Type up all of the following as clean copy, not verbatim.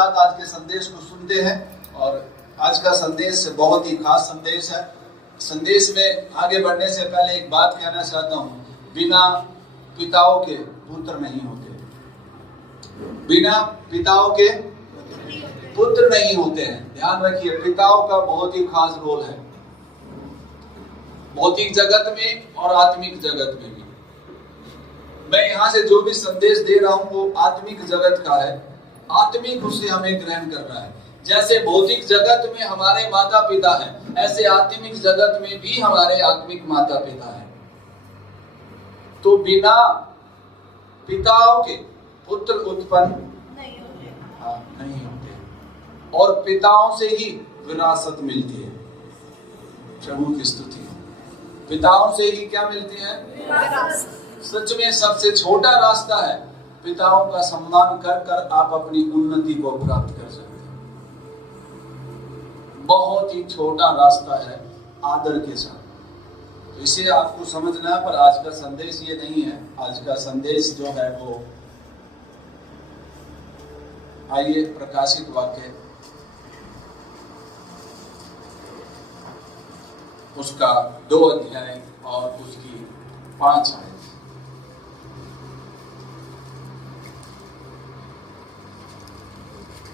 साथ आज के संदेश को सुनते हैं। और आज का संदेश बहुत ही खास संदेश है। संदेश में आगे बढ़ने से पहले एक बात कहना चाहता हूँ, बिना पिताओं के पुत्र नहीं होते, बिना पिताओं के पुत्र नहीं होते हैं। ध्यान रखिए, पिताओं का बहुत ही खास रोल है भौतिक जगत में और आत्मिक जगत में भी। मैं यहाँ से जो भी संदेश दे रहा हूँ वो आत्मिक जगत का है, आत्मिक उसे हमें ग्रहण करना है। जैसे भौतिक जगत में हमारे माता पिता हैं, ऐसे आत्मिक जगत में भी हमारे आत्मिक माता पिता हैं। तो बिना पिताओं के पुत्र उत्पन्न नहीं होते और पिताओं से ही विरासत मिलती है। प्रभु की स्तुति। पिताओं से ही क्या मिलती है? सच में सबसे छोटा रास्ता है, पिताओं का सम्मान कर कर आप अपनी उन्नति को प्राप्त कर सकते हैं। बहुत ही छोटा रास्ता है आदर के साथ। तो इसे आपको समझना है। पर आज का संदेश ये नहीं है। आज का संदेश जो है वो, आइए प्रकाशित वाक्य उसका 2 अध्याय और उसकी 5 आयत।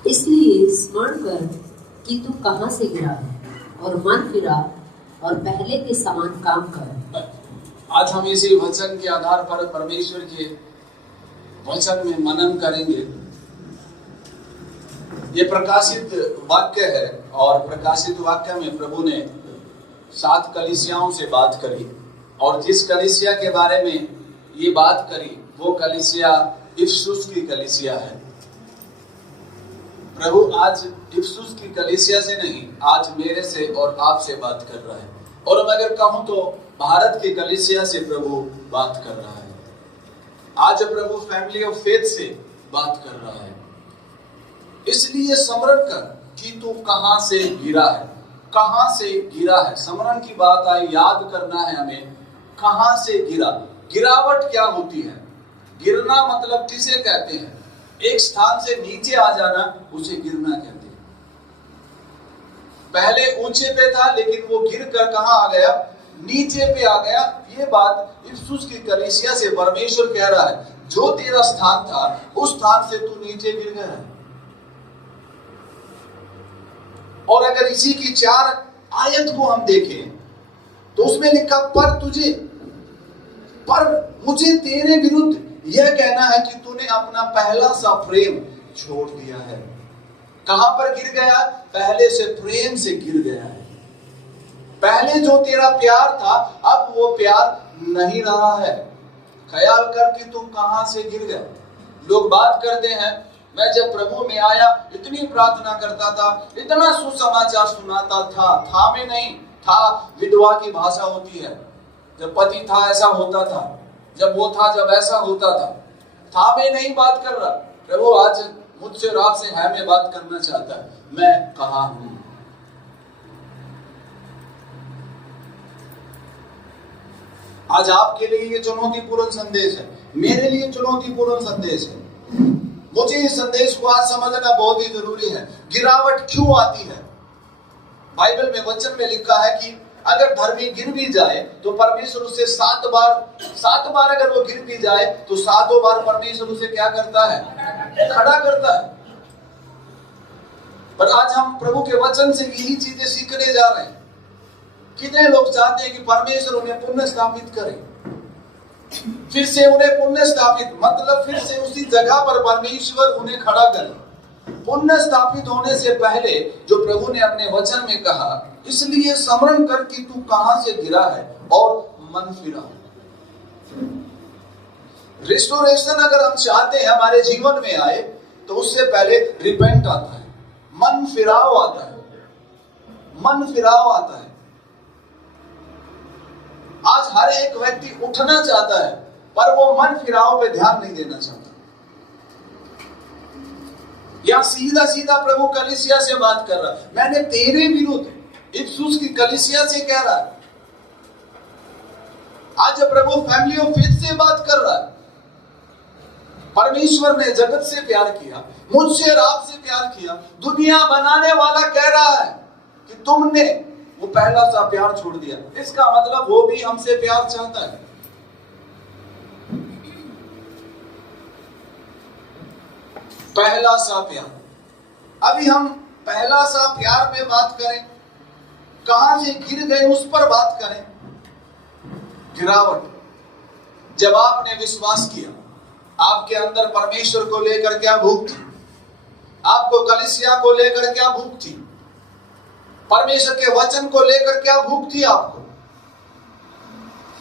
इसलिए स्मरण कर कि तू कहां से गिरा है और मन फिरा और पहले के समान काम कर। आज हम इसी वचन के आधार पर परमेश्वर के वचन में मनन करेंगे। ये प्रकाशित वाक्य है और प्रकाशित वाक्य में प्रभु ने 7 कलीसियाओं से बात करी और जिस कलीसिया के बारे में ये बात करी वो कलीसिया इफिसुस की कलीसिया है। प्रभु आज इफिसुस की कलीसिया से नहीं, आज मेरे से और आपसे बात कर रहा है। और मैं अगर कहूं तो भारत की कलीसिया से प्रभु बात कर रहा है। आज प्रभु फैमिली ऑफ फेथ से बात कर रहा है। इसलिए स्मरण कर कि तू कहां से गिरा है, कहां से गिरा है। स्मरण की बात आई, याद करना है हमें, कहां से गिरा। गिरावट क्या होती है? गिरना मतलब किसे कहते हैं? एक स्थान से नीचे आ जाना उसे गिरना कहते हैं। पहले ऊंचे पे था लेकिन वो गिर कर कहां आ गया? नीचे पे आ गया। ये बात इफिसुस की कलीसिया से परमेश्वर कह रहा है, जो तेरा स्थान था उस स्थान से तू नीचे गिर गया है। और अगर इसी की 4 आयत को हम देखें तो उसमें लिखा, पर मुझे तेरे विरुद्ध यह कहना है कि तूने अपना पहला सा प्रेम छोड़ दिया है। कहां पर गिर गया? पहले से प्रेम से गिर गया है। पहले जो तेरा प्यार था अब वो प्यार नहीं रहा है। ख्याल कर कि तू कहां से गिर गया। लोग बात करते हैं, मैं जब प्रभु में आया इतनी प्रार्थना करता था, इतना सुसमाचार सुनाता था में नहीं था। विधवा की भाषा होती है, जब पति था ऐसा होता था, जब वो था जब ऐसा होता था में नहीं बात कर रहा। प्रभु आज मुझसे और आपसे है में बात करना चाहता है, मैं कहां हूं। आज आपके लिए ये चुनौतीपूर्ण संदेश है, मेरे लिए चुनौतीपूर्ण संदेश है। मुझे इस संदेश को आज समझना बहुत ही जरूरी है। गिरावट क्यों आती है? बाइबल में वचन में लिखा है कि अगर धर्मी गिर भी जाए तो परमेश्वर उसे 7 बार अगर वो गिर भी जाए तो 7 बार परमेश्वर उसे क्या करता है? खड़ा करता है। पर आज हम प्रभु के वचन से यही चीजें सीखने जा रहे हैं। कितने लोग चाहते हैं कि परमेश्वर उन्हें पुनः स्थापित करे, फिर से उन्हें पुनः स्थापित मतलब फिर से उसी जगह पर परमेश्वर उन्हें खड़ा करे। पुनः स्थापित होने से पहले जो प्रभु ने अपने वचन में कहा, इसलिए स्मरण कर कि तू कहां से गिरा है और मन फिरा। रिस्टोरेशन अगर हम चाहते हैं हमारे जीवन में आए तो उससे पहले रिपेंट आता है, मन फिराव आता है, मन फिराव आता है। आज हर एक व्यक्ति उठना चाहता है पर वो मन फिराव पे ध्यान नहीं देना चाहता। या सीधा सीधा प्रभु कलीसिया से बात कर रहा है, मैंने तेरे विरुद्ध, इफिसुस की कलीसिया से कह रहा है। आज प्रभु फैमिली ऑफ फेथ से बात कर रहा है। परमेश्वर ने जगत से प्यार किया, मुझसे और आपसे प्यार किया। दुनिया बनाने वाला कह रहा है कि तुमने वो पहला सा प्यार छोड़ दिया। इसका मतलब वो भी हमसे प्यार चाहता है। पहला सा प्यार। अभी हम पहला सा प्यार पे बात करें, कहां से गिर गए उस पर बात करें। गिरावट, जब आपने विश्वास किया, आपके अंदर परमेश्वर को लेकर क्या भूख थी? आपको कलीसिया को लेकर क्या भूख थी? परमेश्वर के वचन को लेकर क्या भूख थी? आपको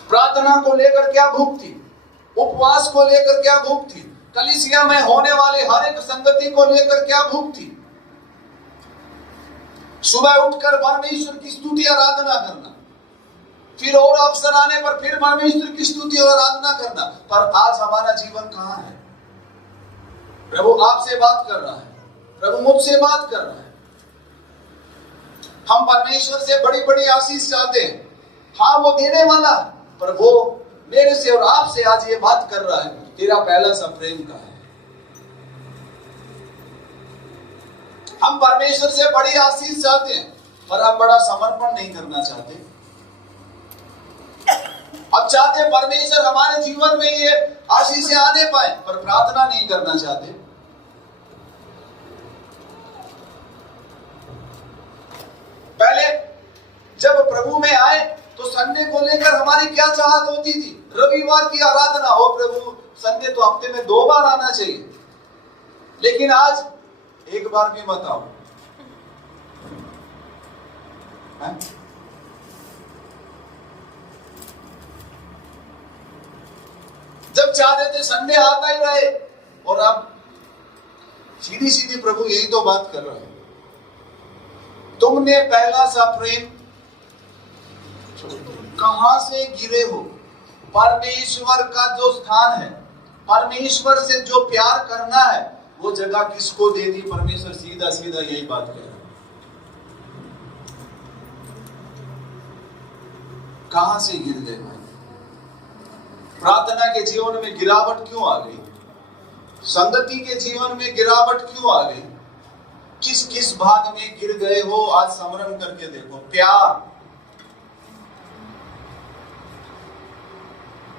प्रार्थना को लेकर क्या भूख थी? उपवास को लेकर क्या भूख थी? कलीसिया में होने वाले हर एक संगति को लेकर क्या भूख थी? सुबह उठकर परमेश्वर की स्तुति आराधना करना, फिर और अवसर आने पर फिर परमेश्वर की स्तुति और आराधना करना। पर आज हमारा जीवन कहां है? प्रभु आपसे बात कर रहा है, प्रभु मुझसे बात कर रहा है। हम परमेश्वर से बड़ी बड़ी आशीष चाहते हैं, हाँ वो देने वाला है, पर वो मेरे से और आपसे आज ये बात कर रहा है, तेरा पहला सा प्रेम का है। हम परमेश्वर से बड़ी आशीष चाहते हैं, पर हम बड़ा समर्पण नहीं करना चाहते। अब चाहते परमेश्वर हमारे जीवन में ये आशीष आने पाए, पर प्रार्थना नहीं करना चाहते। पहले जब प्रभु में आए तो संडे को लेकर हमारी क्या चाहत होती थी? रविवार की आराधना हो, प्रभु संडे तो हफ्ते में 2 बार आना चाहिए, लेकिन आज एक बार भी मत आओ। जब चाहते थे संडे आता ही रहे, और अब सीधी सीधी प्रभु यही तो बात कर रहे हैं, तुमने पहला सा प्रेम कहां से गिरे हो? परमेश्वर का जो स्थान है, परमेश्वर से जो प्यार करना है, वो जगह किसको दे दी? परमेश्वर सीधा सीधा यही बात कह रहा है। कहां से गिर गए भाई? प्रार्थना के जीवन में गिरावट क्यों आ गई? संगति के जीवन में गिरावट क्यों आ गई? किस किस भाग में गिर गए हो? आज स्मरण करके देखो। प्यार,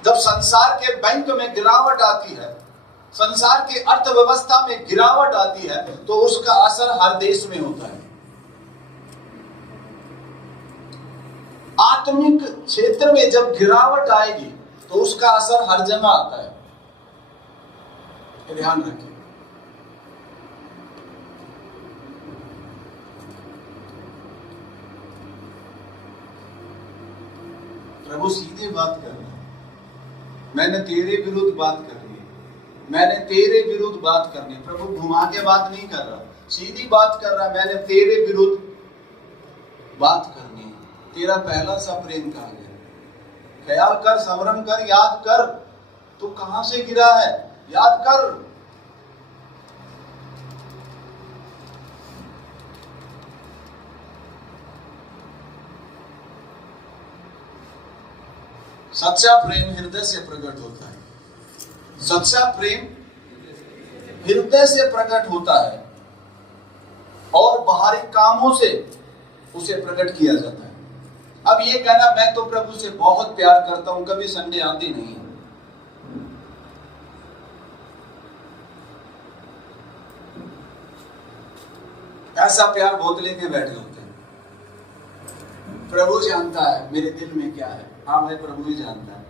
जब संसार के बैंक में गिरावट आती है, संसार की अर्थव्यवस्था में गिरावट आती है, तो उसका असर हर देश में होता है। आत्मिक क्षेत्र में जब गिरावट आएगी तो उसका असर हर जगह आता है। ध्यान रखिए। प्रभु सीधे बात कर रहे हैं, मैंने तेरे विरुद्ध बात करनी है, मैंने तेरे विरुद्ध बात करनी है। प्रभु घुमा के बात नहीं कर रहा, सीधी बात कर रहा है, मैंने तेरे विरुद्ध बात करनी है। तेरा पहला सा प्रेम कहां गया? ख्याल कर, स्मरण कर, याद कर, तू कहां से गिरा है, याद कर। सच्चा प्रेम हृदय से प्रकट होता है। सच्चा प्रेम हृदय से प्रकट होता है और बाहरी कामों से उसे प्रकट किया जाता है। अब ये कहना मैं तो प्रभु से बहुत प्यार करता हूं, कभी संडे आती नहीं है, ऐसा प्यार बहुत लेके बैठे होते हैं। प्रभु जानता है मेरे दिल में क्या है। हाँ भाई, प्रभु ही जानता है।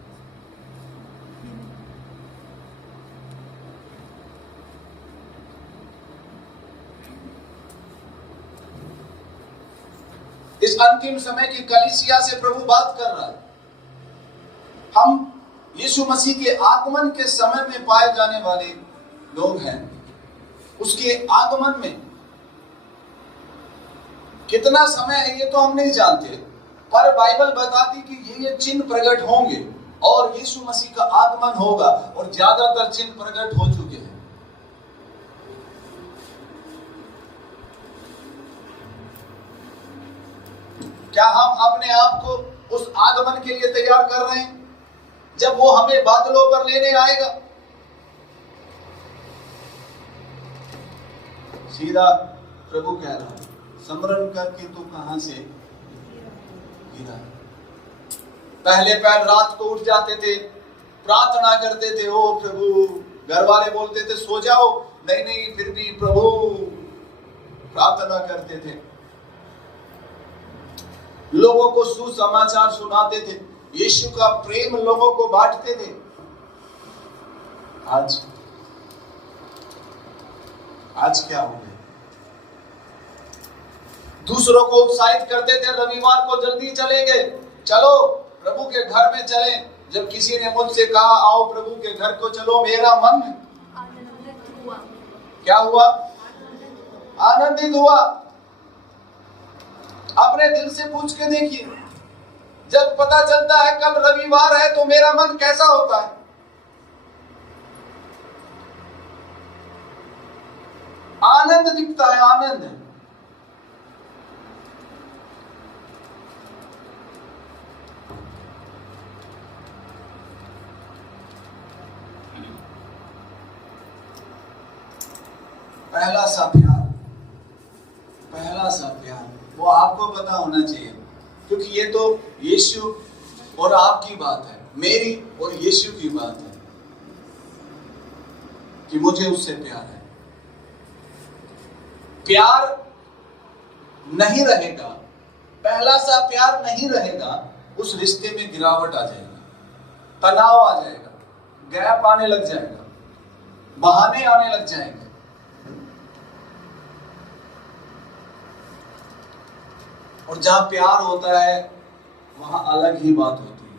इस अंतिम समय की कलीसिया से प्रभु बात कर रहा है। हम यीशु मसीह के आगमन के समय में पाए जाने वाले लोग हैं। उसके आगमन में कितना समय है ये तो हम नहीं जानते, पर बाइबल बताती कि ये चिन्ह प्रकट होंगे और यीशु मसीह का आगमन होगा, और ज्यादातर चिन्ह प्रकट हो चुके हैं। क्या हम अपने आप को उस आगमन के लिए तैयार कर रहे हैं, जब वो हमें बादलों पर लेने आएगा? सीधा प्रभु कह रहा है, स्मरण करके तू कहां से गिरा है। पहले रात को उठ जाते थे, प्रार्थना करते थे, ओ प्रभु, घर वाले बोलते थे सो जाओ, नहीं, फिर भी प्रभु प्रार्थना करते थे, लोगों को सुसमाचार सुनाते थे, यीशु का प्रेम लोगों को बांटते थे। आज क्या हो गया? दूसरों को उत्साहित करते थे, रविवार को जल्दी चले गए, चलो प्रभु के घर में चले। जब किसी ने मुझसे कहा आओ प्रभु के घर को चलो, मेरा मन क्या हुआ? आनंदित हुआ। अपने दिल से पूछ के देखिए, जब पता चलता है कल रविवार है तो मेरा मन कैसा होता है? आनंद दिखता है, आनंद। पहला सा प्यार वो आपको पता होना चाहिए, क्योंकि ये तो यीशु और आपकी बात है, मेरी और यीशु की बात है कि मुझे उससे प्यार है। प्यार नहीं रहेगा, पहला सा प्यार नहीं रहेगा, उस रिश्ते में गिरावट आ जाएगी, तनाव आ जाएगा, गैप आने लग जाएगा, बहाने आने लग जाएंगे। और जहां प्यार होता है वहां अलग ही बात होती है।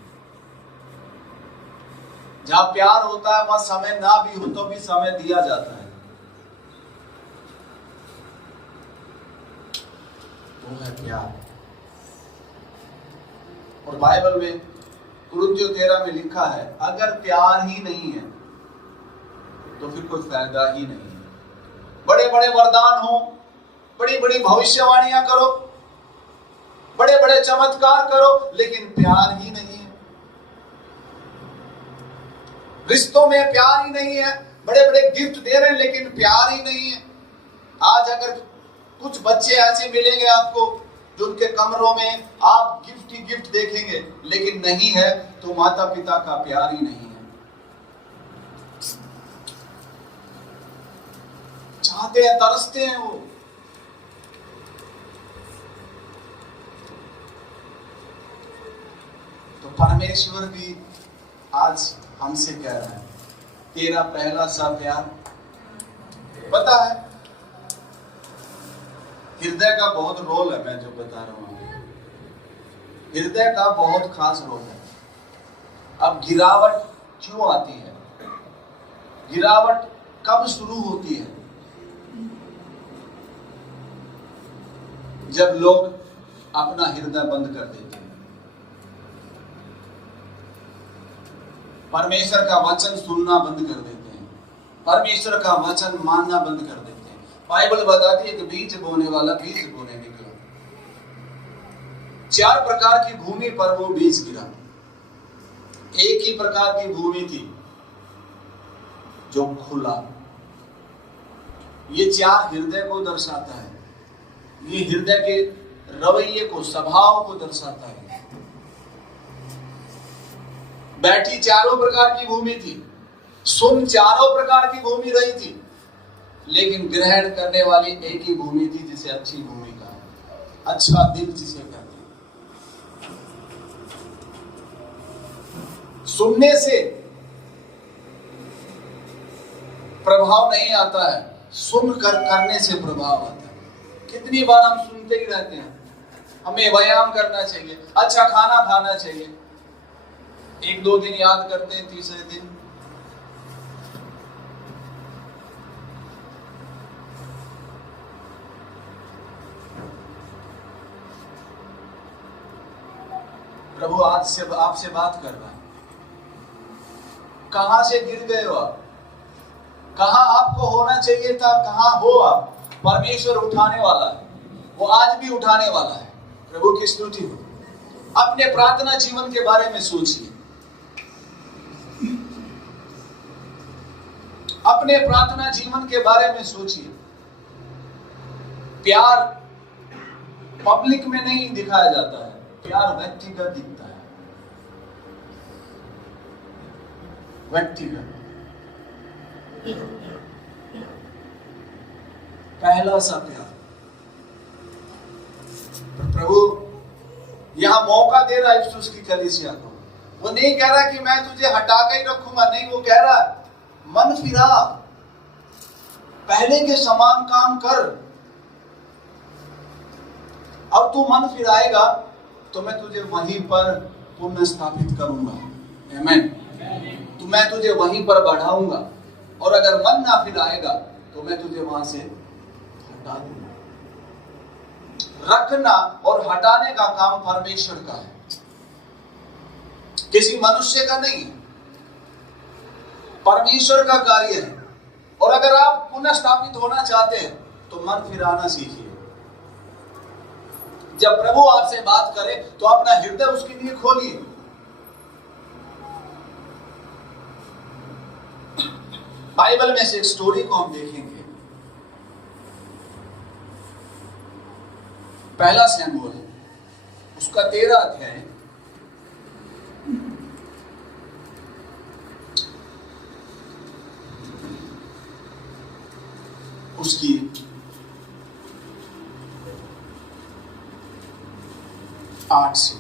जहां प्यार होता है वहां समय ना भी हो तो भी समय दिया जाता है। वो है प्यार। और बाइबल में कुरिन्थियों 13 में लिखा है, अगर प्यार ही नहीं है तो फिर कोई फायदा ही नहीं है। बड़े बड़े वरदान हो, बड़ी बड़ी भविष्यवाणियां करो, बड़े बड़े चमत्कार करो, लेकिन प्यार ही नहीं है। रिश्तों में प्यार ही नहीं है। बड़े बड़े गिफ्ट दे रहे हैं लेकिन प्यार ही नहीं है। आज अगर कुछ बच्चे ऐसे मिलेंगे आपको जो उनके कमरों में आप गिफ्ट ही गिफ्ट देखेंगे, लेकिन नहीं है तो माता पिता का प्यार ही नहीं है। चाहते हैं, तरसते हैं वो। तो परमेश्वर भी आज हमसे कह रहा है, तेरा पहला सा प्यार। पता है हृदय का बहुत रोल है, मैं जो बता रहा हूं, हृदय का बहुत खास रोल है। अब गिरावट क्यों आती है? गिरावट कब शुरू होती है? जब लोग अपना हृदय बंद कर देते हैं, परमेश्वर का वचन सुनना बंद कर देते हैं, परमेश्वर का वचन मानना बंद कर देते हैं। बाइबल बताती है कि बीज बोने वाला बीज बोने निकला। 4 प्रकार की भूमि पर वो बीज गिरा। एक ही प्रकार की भूमि थी जो खुला। ये 4 हृदय को दर्शाता है। ये हृदय के रवैये को, स्वभाव को दर्शाता है। बैठी 4 प्रकार की भूमि थी, सुन 4 प्रकार की भूमि रही थी, लेकिन ग्रहण करने वाली एक ही भूमि थी जिसे अच्छी भूमि कहा, अच्छा दिल जिसे कहते हैं। सुनने से प्रभाव नहीं आता है, सुनकर करने से प्रभाव आता है। कितनी बार हम सुनते ही रहते हैं, हमें व्यायाम करना चाहिए, अच्छा खाना खाना चाहिए, 1-2 दिन याद करते हैं, तीसरे दिन प्रभु आज से आपसे बात कर रहा है। कहां से गिर गए हो आप? कहां आपको होना चाहिए था, कहां हो आप? परमेश्वर उठाने वाला है, वो आज भी उठाने वाला है। प्रभु की स्तुति हो। अपने प्रार्थना जीवन के बारे में सोचिए, अपने प्रार्थना जीवन के बारे में सोचिए। प्यार पब्लिक में नहीं दिखाया जाता है, प्यार व्यक्तिगत दिखता है, व्यक्तिगत। पहला सा प्यार। तो प्रभु यहां मौका दे रहा है इफिसुस की कलीसिया को। वो नहीं कह रहा कि मैं तुझे हटा के ही रखूंगा, नहीं, वो कह रहा मन फिरा, पहले के समान काम कर। अब तू मन फिराएगा तो मैं तुझे वहीं पर पुनः स्थापित करूंगा, आमीन। तो मैं तुझे वहीं पर बढ़ाऊंगा, और अगर मन ना फिराएगा तो मैं तुझे वहां से हटा दूंगा। रखना और हटाने का काम परमेश्वर का है, किसी मनुष्य का नहीं है, परमेश्वर का कार्य है। और अगर आप पुनः स्थापित होना चाहते हैं तो मन फिराना सीखिए। जब प्रभु आपसे बात करे तो अपना हृदय उसके लिए खोलिए। बाइबल में से एक स्टोरी को हम देखेंगे। पहला शमूएल उसका 13 अध्याय उसकी 8 से।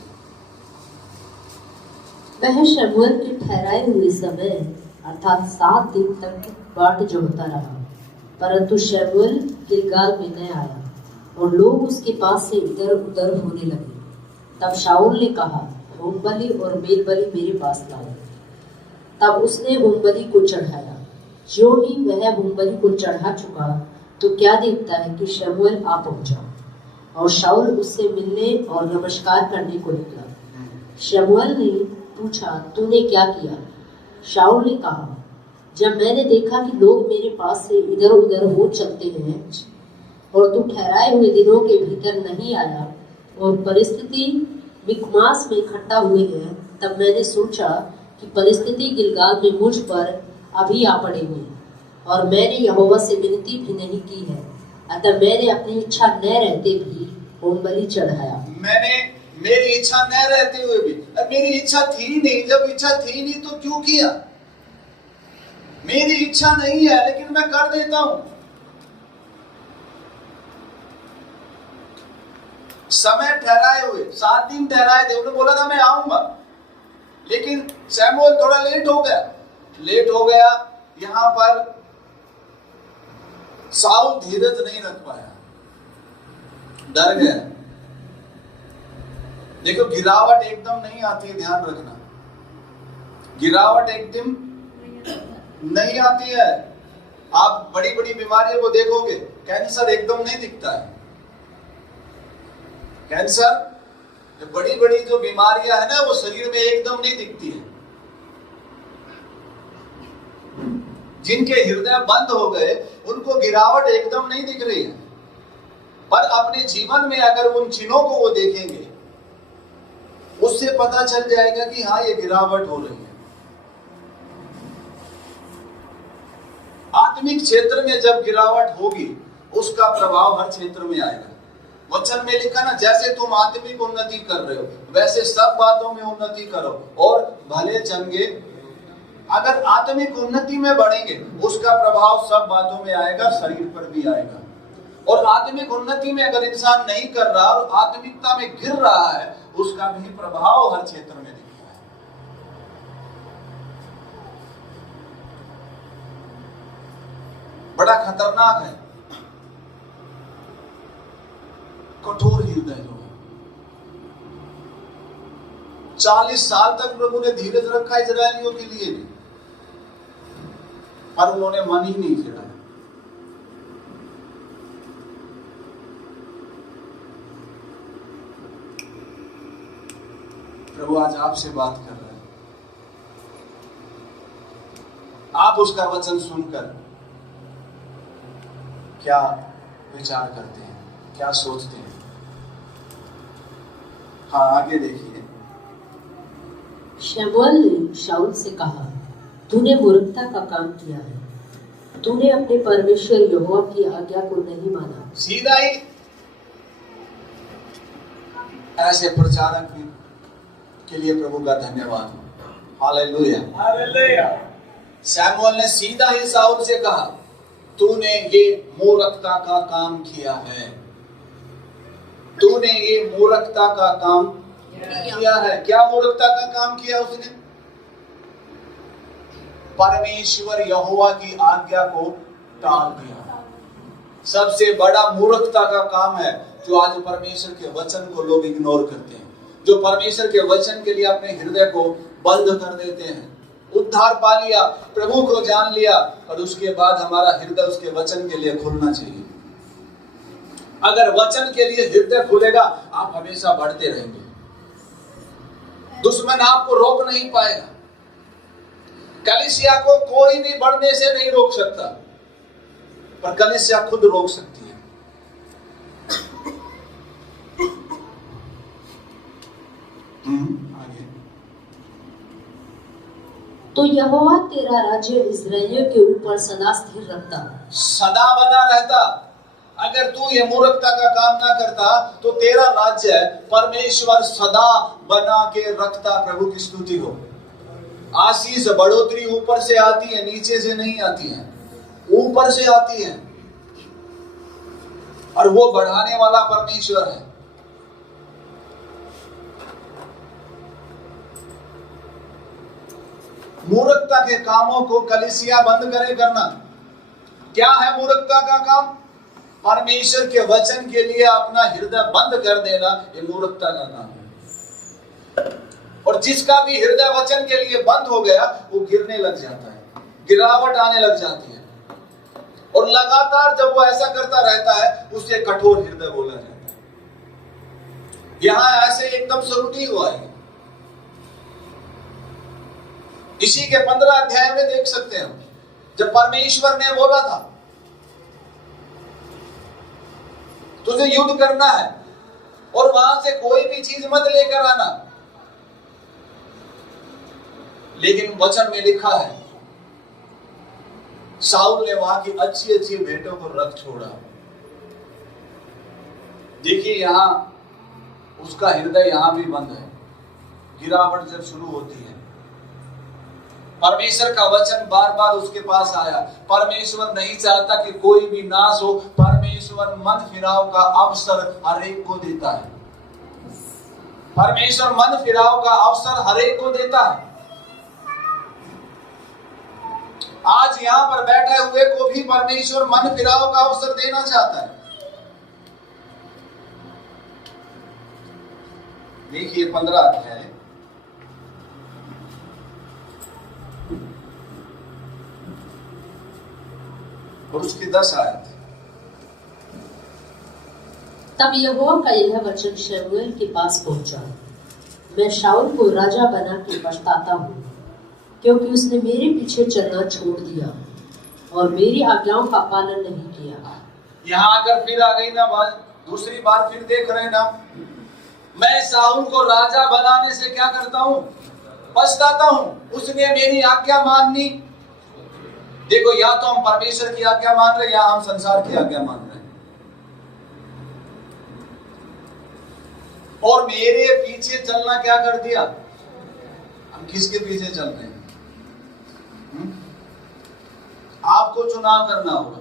वह शमूएल के ठहराए हुए समय अर्थात 7 दिन तक बाट जोहता रहा, परंतु शमूएल गिलगाल में न आया और लोग उसके पास से इधर उधर होने लगे। तब शाऊल ने कहा, होम बलि और मेल बलि मेरे पास लाओ। तब उसने होम बलि को चढ़ाया। जो ही वह होम बलि को चढ़ा चुका तो क्या देखता है कि शमूएल आ पहुंचा, और शाऊल उससे मिलने और नमस्कार करने को निकला। शमूएल ने पूछा, तूने क्या किया? शाऊल ने कहा, जब मैंने देखा कि लोग मेरे पास से इधर उधर हो चलते हैं और तू ठहराए हुए दिनों के भीतर नहीं आया और परिस्थिति मिकमास में इकट्ठा हुए हैं, तब मैंने सोचा कि परिस्थिति गिलगाल में मुझ पर अभी आ पड़ेगी, और मैंने यहोवा से विनती भी नहीं की है। अतः मैंने अपनी इच्छा न रहते भी होम बलि चढ़ाया। मैंने मेरी इच्छा न रहते हुए भी, मेरी इच्छा थी नहीं, जब इच्छा थी नहीं तो क्यों किया? मेरी इच्छा नहीं है लेकिन मैं कर देता हूं। समय ठहराए हुए, 7 दिन ठहराए थे, उन्होंने बोला था मैं आऊंगा, लेकिन शमूएल थोड़ा लेट हो गया। यहां पर शाऊल धीरज नहीं रख पाया, डर गया। देखो गिरावट एकदम नहीं आती है, ध्यान रखना, गिरावट एकदम नहीं आती है। आप बड़ी बड़ी बीमारियों को देखोगे, कैंसर एकदम नहीं दिखता है। कैंसर, बड़ी बड़ी जो बीमारियां है ना, वो शरीर में एकदम नहीं दिखती है। जिनके हृदय बंद हो गए उनको गिरावट एकदम नहीं दिख रही है, पर अपने जीवन में अगर उन चिन्हों को वो देखेंगे, उससे पता चल जाएगा कि हाँ ये गिरावट हो रही है। आत्मिक क्षेत्र में जब गिरावट होगी उसका प्रभाव हर क्षेत्र में आएगा। वचन में लिखा ना, जैसे तुम आत्मिक उन्नति कर रहे हो वैसे सब बातों में उन्नति करो और भले चंगे। अगर आत्मिक उन्नति में बढ़ेंगे उसका प्रभाव सब बातों में आएगा, शरीर पर भी आएगा। और आत्मिक उन्नति में अगर इंसान नहीं कर रहा और आत्मिकता में गिर रहा है, उसका भी प्रभाव हर क्षेत्र में दिखता है। बड़ा खतरनाक है कठोर हृदय जो है। 40 साल तक प्रभु ने धीरज रखा इजरायलियों के लिए भी, पर उन्होंने मन ही नहीं फिराया। प्रभु आज आपसे बात कर रहे हैं। आप उसका वचन सुनकर क्या विचार करते हैं, क्या सोचते हैं? हाँ, आगे देखिए। शमूएल ने शाऊल से कहा, तूने मूर्खता का काम किया है, तूने अपने परमेश्वर यहोवा की आज्ञा को नहीं माना। सीधा ही ऐसे प्रचारक के लिए प्रभु का धन्यवाद। Hallelujah, hallelujah. सैमुअल ने सीधा ही साउल से कहा, तूने ये मूर्खता का काम किया है, तूने ये मूर्खता का काम किया है। क्या मूर्खता का काम किया उसने? परमेश्वर यहोवा की आज्ञा को टाल दिया। सबसे बड़ा मूर्खता का काम है जो आज परमेश्वर के वचन को लोग इग्नोर करते हैं, जो परमेश्वर के वचन के लिए अपने हृदय को बंद कर देते हैं। उद्धार पा लिया, प्रभु को जान लिया, और उसके बाद हमारा हृदय उसके वचन के लिए खुलना चाहिए। अगर वचन के लिए हृदय खुलेगा, आप हमेशा बढ़ते रहेंगे, दुश्मन आपको रोक नहीं पाएगा। कलीसिया को कोई भी बढ़ने से नहीं रोक सकता, पर कलीसिया खुद रोक सकती है। आगे। तो यहोवा तेरा राज्य इस्राएलियों के ऊपर सदा स्थिर रखता, सदा बना रहता। अगर तू ये मूर्खता का काम ना करता तो तेरा राज्य परमेश्वर सदा बना के रखता। प्रभु की स्तुति हो। आशीष बढ़ोतरी ऊपर से आती है, नीचे से नहीं आती है, ऊपर से आती है, और वो बढ़ाने वाला परमेश्वर है। मूर्खता के कामों को कलीसिया बंद करे करना। क्या है मूर्खता का काम? परमेश्वर के वचन के लिए अपना हृदय बंद कर देना, ये मूर्खता का काम है। और जिसका भी हृदय वचन के लिए बंद हो गया, वो गिरने लग जाता है, गिरावट आने लग जाती है। और लगातार जब वो ऐसा करता रहता है, उसे कठोर हृदय बोला जाता है। यहां ऐसे एकदम शुरू नहीं हुआ है। इसी के 15 अध्याय में देख सकते हैं, जब परमेश्वर ने बोला था तुझे युद्ध करना है और वहां से कोई भी चीज मत लेकर आना, लेकिन वचन में लिखा है साउल ने वहां की अच्छी अच्छी भेंटों को रख छोड़ा। देखिए यहां उसका हृदय यहां भी बंद है। गिरावट जब शुरू होती है, परमेश्वर का वचन बार बार उसके पास आया। परमेश्वर नहीं चाहता कि कोई भी नाश हो। परमेश्वर मन फिराव का अवसर हर एक को देता है। परमेश्वर मन फिराव का अवसर हर एक को देता है। आज यहां पर बैठे हुए को भी परमेश्वर मन फिराव का अवसर देना चाहता है। देखिए 15 अध्याय और उसकी 10 आयत। तब यहोवा का यह वचन शमूएल के पास पहुंचा, मैं शाऊल को राजा बना के पछताता हूँ, क्योंकि उसने मेरे पीछे चलना छोड़ दिया और मेरी आज्ञाओं का पालन नहीं किया। यहाँ आकर फिर आ गई ना बात, दूसरी बार फिर देख रहे ना, मैं शाऊल को राजा बनाने से क्या करता हूँ? पछताता हूँ। उसने मेरी आज्ञा माननी। देखो, या तो हम परमेश्वर की आज्ञा मान रहे, या हम संसार की आज्ञा मान रहे। और मेरे पीछे चलना क्या कर दिया? हम किसके पीछे चल रहे हैं? आपको चुनाव करना होगा,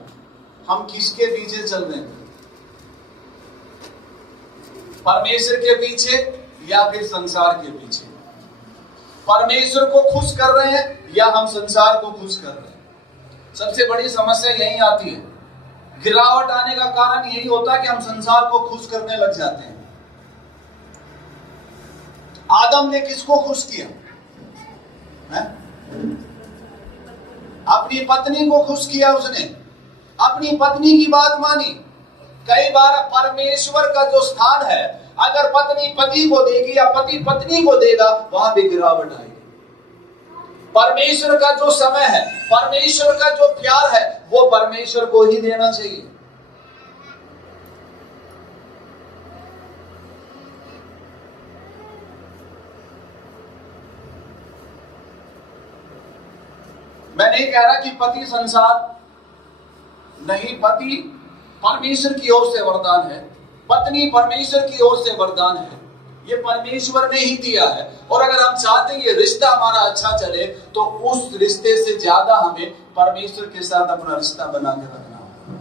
हम किसके पीछे चल रहे हैं? परमेश्वर के पीछे या फिर संसार के पीछे? परमेश्वर को खुश कर रहे हैं या हम संसार को खुश कर रहे हैं? सबसे बड़ी समस्या यही आती है। गिरावट आने का कारण यही होता है कि हम संसार को खुश करने लग जाते हैं। आदम ने किसको खुश किया? अपनी पत्नी को खुश किया। उसने अपनी पत्नी की बात मानी। कई बार परमेश्वर का जो स्थान है, अगर पत्नी पति को देगी या पति पत्नी को देगा, वहां भी गिरावट आएगी। परमेश्वर का जो समय है, परमेश्वर का जो प्यार है, वो परमेश्वर को ही देना चाहिए। मैं नहीं कह रहा कि पति संसार नहीं, पति परमेश्वर की ओर से वरदान है, पत्नी परमेश्वर की ओर से वरदान है। ये परमेश्वर ने ही दिया है। और अगर हम चाहते हैं ये रिश्ता हमारा अच्छा चले तो उस रिश्ते से ज्यादा हमें परमेश्वर के साथ अपना रिश्ता बना के रखना होगा।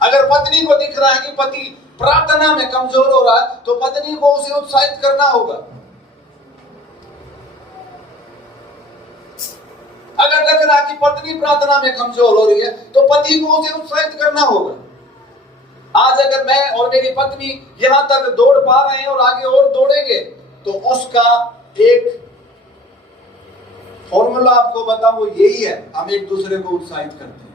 अगर पत्नी को दिख रहा है कि पति प्रार्थना में कमजोर हो रहा है तो पत्नी को उसे उत्साहित करना होगा। अगर लग रहा है कि पत्नी प्रार्थना में कमजोर हो रही है तो पति को उसे उत्साहित करना होगा। आज अगर मैं और मेरी पत्नी यहां तक दौड़ पा रहे हैं और आगे और दौड़ेंगे तो उसका एक फॉर्मूला आपको बताऊं, वो यही है, हम एक दूसरे को उत्साहित करते हैं।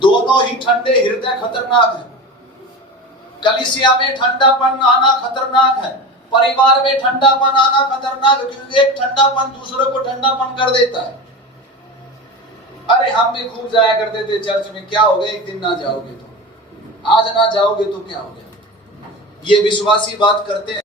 दोनों ही ठंडे हृदय खतरनाक है। कलीसिया में ठंडापन आना खतरनाक है, परिवार में ठंडापन आना खतरनाक है, क्योंकि एक ठंडापन दूसरे को ठंडापन कर देता है। अरे हम भी खूब जाया करते थे चर्च में, क्या हो गया एक दिन ना जाओगे तो, आज ना जाओगे तो क्या हो गया। ये विश्वासी बात करते हैं।